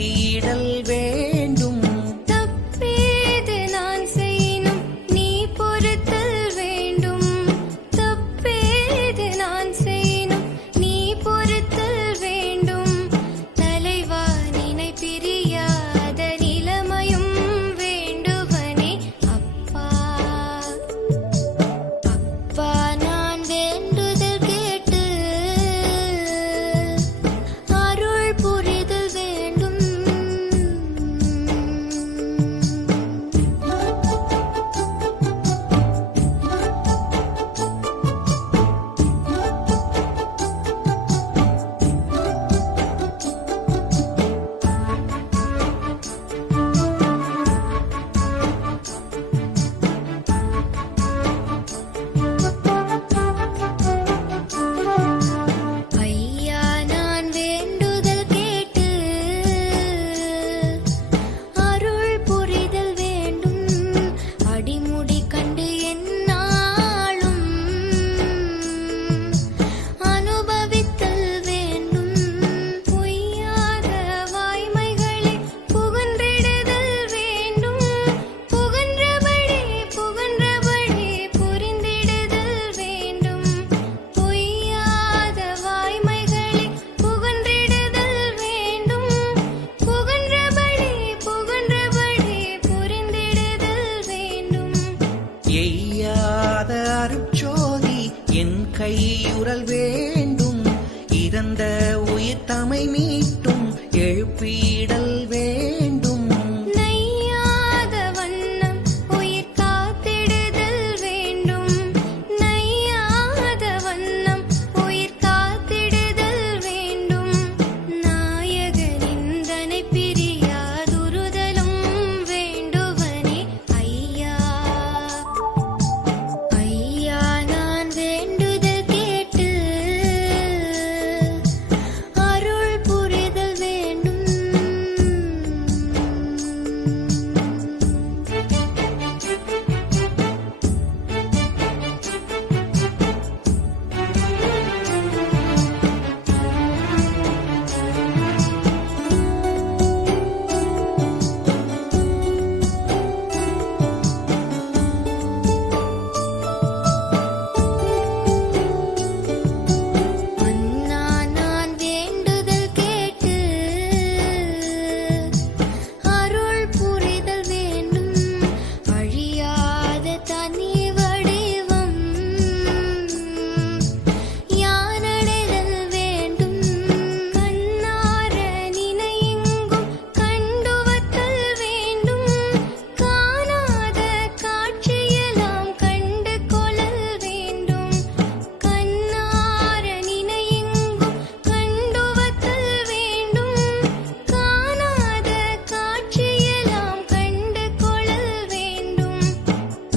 எழுப்பிடல் வேண்டும். தப்பேது நான் செய்யினும் நீ பொறுத்தல் வேண்டும். தப்பேது நான் செய்யினும் நீ பொறுத்தல் வேண்டும். தலைவா நினை பிரியாத நிலைமையும் வேண்டுவனே அப்பா. அப்பா நான் வேண்டுதல் கேட்டு அருள் புரிதல் வேண்டும். ஐயா நான் வேண்டுதல் கேட்டு அருள் புரிதல் வேண்டும். அடிமுடி கண்டு எந்நாளும் அனுபவித்தல் வேண்டும். பொய்யாத வாய்மைகளை புகன்றிடுதல் வேண்டும். புகன்றபடி புரிந்திடுதல் வேண்டும். பொய்யாத வாய்மைகளை புகன்றிடுதல் வேண்டும். புகன்றபடி புரிந்திடுதல் வேண்டும். எய்யாத அருட்சோதி என் கையுறல் வேண்டும். இறந்த உயிர் தமை மீட்டும் எழுப்பிடல் வேண்டும். நையாத வண்ணம் உயிர் காத்திடுதல் வேண்டும். நையாத வண்ணம் உயிர் காத்திடுதல் வேண்டும். நாயகனிந்தனை பிரியாதுறுதலும் வேண்டுவனே ஐயா. ஐயா நான் வேண்டுதல் கேட்டு அருள் புரிதல் வேண்டும். அண்ணா நான் வேண்டுதல் கேட்டு அருள் புரிதல் வேண்டும். அழியாத தனி வடிவம் யானடைதல் வேண்டும். கண்ணார நினையெங்கும் கண்டுவத்தல் வேண்டும். காணாத காட்சியெல்லாம் கண்டு கொள்ளல் வேண்டும். கண்ணார நினையெங்கும் கண்டுவத்தல் வேண்டும். காணாத காட்சியெல்லாம் கண்டு கொள்ளல் வேண்டும்.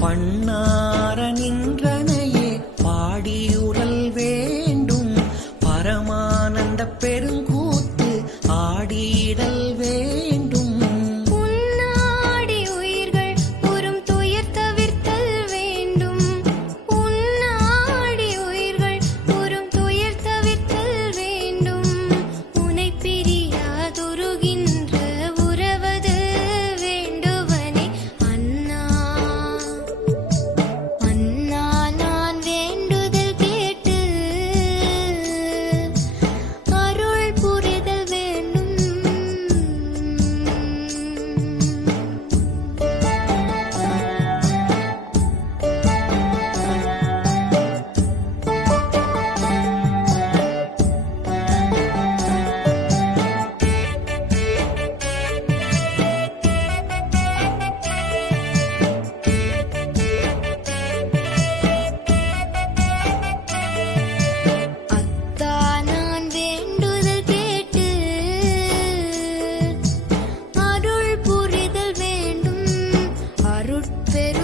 பண்ணார நின்றனையே பாடியுறல் வேண்டும். பரமானந்த பெருங்கூத்து ஆடிடல் வேண்டும். உன்னாடி உயிர்கள் உறும் துயர் தவிர்த்தல் வேண்டும். உன்னாடி உயிர்கள் உறும் துயர் தவிர்த்தல் வேண்டும். உனை பிரியாதுருகின்ற உறவது வேண்டுவனே அண்ணா. அண்ணா நான் வேண்டுதல் கேட்டு அருள் புரிதல் வேண்டும். அத்தா நான் வேண்டுதல் கேட்டு அருள் புரிதல் வேண்டும். அருட்பெரு